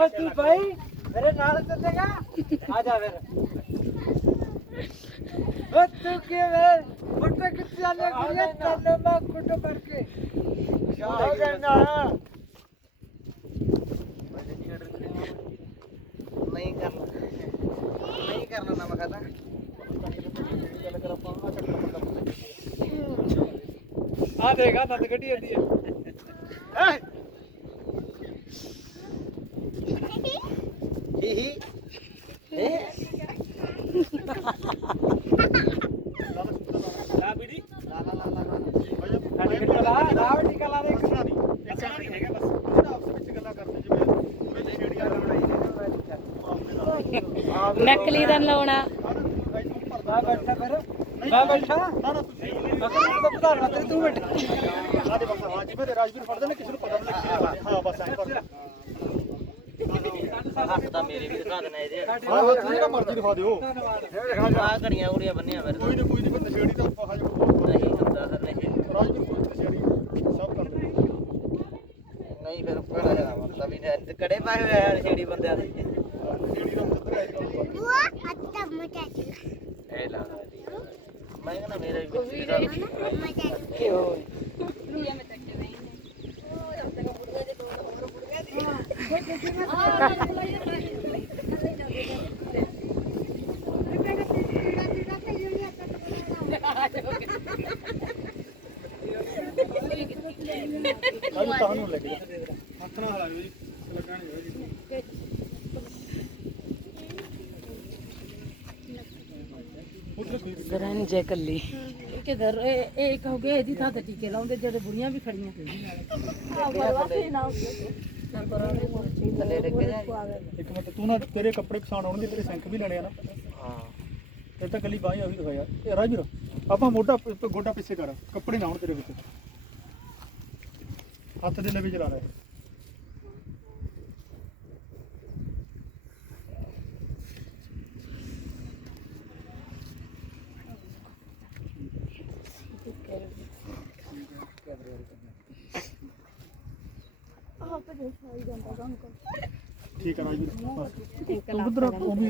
ਓ ਤੂੰ ਭਾਈ ਮੇਰੇ ਨਾਲ ਚੱਲੇਗਾ। ਆ ਜਾ ਫਿਰ। ਓ ਤੂੰ ਕਿਵੇਂ ਫੋਟੋ ਕਿੱਥੇ ਆਲੇ ਕੁੜੀਏ ਤੈਨੂੰ ਮੈਂ ਕੁੱਟ ਕਰਕੇ ਆ ਜਾਂਦਾ ਨਹੀਂ ਕਰਨਾ। ਨਹੀਂ ਕਰਨਾ ਨਾ ਮੈਂ ਕਹਦਾ। ਆ ਦੇਖਾ ਨੰਦ ਗੱਡੀ ਜਾਂਦੀ ਹੈ ਹੀ। ਹੀ? ਲਾ ਬੀੜੀ। ਲਾ ਲਾ ਲਾ ਲਾ ਲਾ। ਸਾਡੀ ਗੱਡੀ ਲਾ ਲਾ ਟਿਕਾ ਲਾ ਦੇ ਨਕਲੀ ਦਾ ਲਾਉਣਾ ਮੈਂ ਬੈਠਾ ਫਿਰ। ਮੈਂ ਬੈਠਾ। ਨਾ ਨਾ ਤੁਸੀਂ ਤੂੰ ਤਾਂ ਪ੍ਰਧਾਨ ਮੰਤਰੀ ਤੂੰ ਬੈਠ। ਹੱਥ ਤਾਂ ਮੇਰੇ ਵੀ ਦਿਖਾ ਦੇਣਾ ਇਹਦੇ ਧੰਨਵਾਦ ਆ ਘੜੀਆਂ ਗੁੜੀਆਂ ਬੰਨੀਆਂ ਮੇਰੇ ਕੋਈ ਨਹੀਂ ਕੋਈ ਨਹੀਂ ਬੰਦੇ ਛੇੜੀ ਤਾਂ ਆਪਾਂ ਹਜੇ ਨਹੀਂ ਹੁੰਦਾ ਸਰ ਨਹੀਂ। ਰਾਜਪੁਰ ਕੋਈ ਨਸ਼ੇੜੀ ਸਭ ਕਰਦੇ ਨਹੀਂ ਫਿਰ ਕਿਹੜਾ ਜਰਾ ਮਤਲਬ ਹੀ ਕੜੇ ਪਾਏ ਹੋਏ ਆ ਛੇੜੀ ਬੰਦਿਆਂ ਦੇ। ਨਸ਼ੇੜੀ ਦਾ ਮਤਲਬ ਹੈ ਹੀ ਇਹ ਲਾ ਲਾ ਜੀ। ਮੈਂ ਕਹਿੰਦਾ ਮੇਰਾ ਵੀ ਕੇ ਜਾ। ਹੱਥ ਨਾਲ ਹਲਾਇਓ ਜੀ ਲੱਗਣਾ ਨਹੀਂ ਹੋਇਆ ਜੀ ਉੱਥੇ ਕੋਈ ਵੀ ਗਰੰਜੇ ਕੱਲੀ। ਕਿਧਰ? ਇਹ ਇਹ ਕਹੋਗੇ ਇਹਦੀ ਥਾਂ ਤੇ ਟੀਕੇ ਲਾਉਂਦੇ ਜਿਹੜੇ ਬੁੜੀਆਂ ਵੀ ਖੜੀਆਂ। ਇੱਕ ਮਿੰਟ ਤੂੰ ਨਾ ਤੇਰੇ ਕੱਪੜੇ ਆਉਣਗੇ ਤੇਰੇ ਸਿੰਕ ਵੀ ਲੈਣੇ ਆ ਨਾ। ਹਾਂ। ਇਹ ਤਾਂ ਕੱਲੀ ਬਾਹੀਂ ਆ ਵੀ ਦਿਖਾਇਆ। ਇਹ ਰਾਜਵੀਰ ਆਪਾਂ ਮੋਢਾ ਗੋਡਾ ਪਿੱਛੇ ਕਰ ਕੱਪੜੇ ਨਾ ਹੋਣ ਤੇਰੇ ਵਿੱਚ। ਹੱਥ ਦੇ ਲਵੇ ਚਲਾ ਰਿਹਾ ਠੀਕ ਹੈ ਰਾਜਵੀਰ ਬਸ। ਉਧਰ ਉਹ ਵੀ